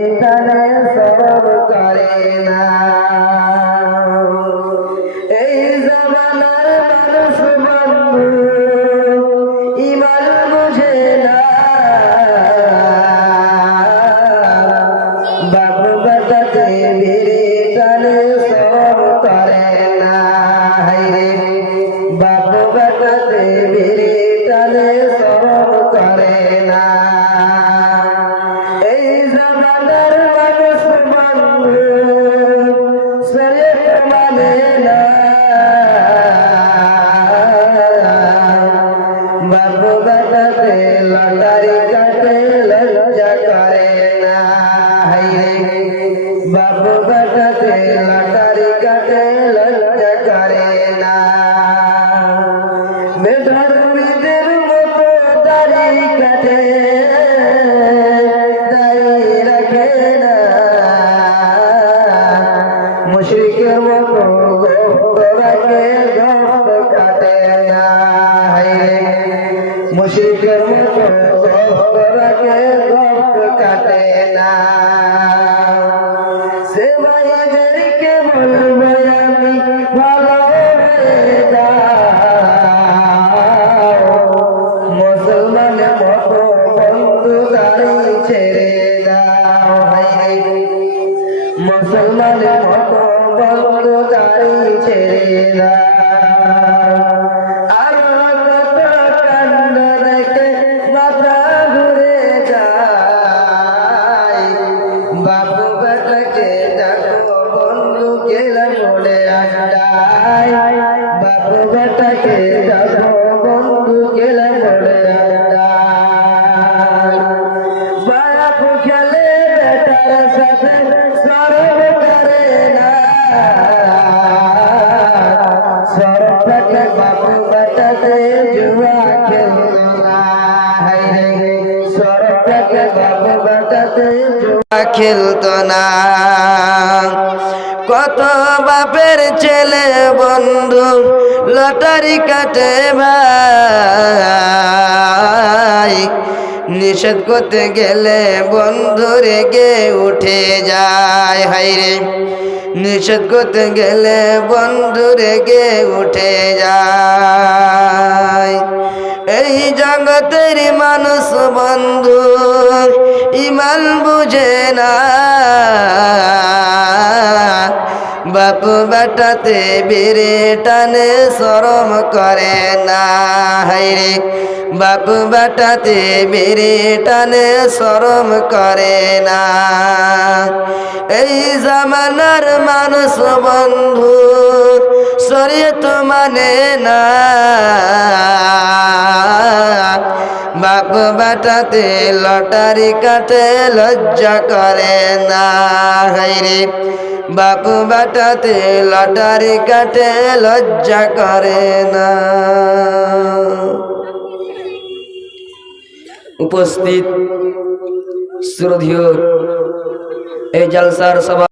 এখানে সরব করে না। এই জামানার মানুষ বন্ধু ইমান বুঝে না। বাবু বেটাতে বেড়ে টানে সরব করে না। বাবু বেটাতে বেড়ে টানে সরব করে না। এই জামানার মানুষ বন্ধু শরীয়ত মানে না। বাবু বেটাতে লটারি কাটে লজ্জা করে না। বাবু বেটাতে লটারি কাটে লজ্জা করে না। মেধাবীদের মতো দাড়ি কাটে দাড়ি রাখে না। মুশরিকের মতো গোফত রাখে গোফত কাটে না। মুশরিকের মতো গোফত রাখে গোফত কাটে না। সে ভাইদেরকে বলবো আমি ভালো হয়ে যাও। মুসলমানের মতো বন্ধু দাড়ি ছেড়ে দাও। মুসলমানের মতো বন্ধু দাড়ি ছেড়ে দাও। আর কত কাণ্ড দেখে মাথা ঘুরে যায়। বাবু বেটাকে ডাকো বন্ধু গেলাম মোড়ে আড্ডায়। বাবু বেটাকে ডাকো বন্ধু গেলাম মোড়ে আড্ডায়। বাপ খেলে বেটার সাথে সরব করে না। সরব থাকে বাবু বেটাতে জুয়া খেলতো না। সরব থাকে বাবু বেটাতে জুয়া খেলতো না। কত বাপের ছেলে বন্ধু লটারি কাটে ভাই। নিষেধ করতে গেলে বন্ধু রেগে উঠে যায়। হায়রে নিষেধ করতে গেলে বন্ধু রেগে উঠে যায়। এই জগতের মানুষ বন্ধু ইমান বুঝে না। বাপু বেটাতে বেড়ে টানে শরম করে না। হায়রে বাপু বেটাতে বেড়ে টানে শরম করে না। এই জামানার মানুষ বন্ধু শরীয়ত মানে না। বাপ বেটাতে লটারি কাটে লজ্জা করে না। হায়রে বাপ বেটাতে লটারি কাটে লজ্জা করে না। উপস্থিত শ্রদ্ধেয় এই জলসার সভা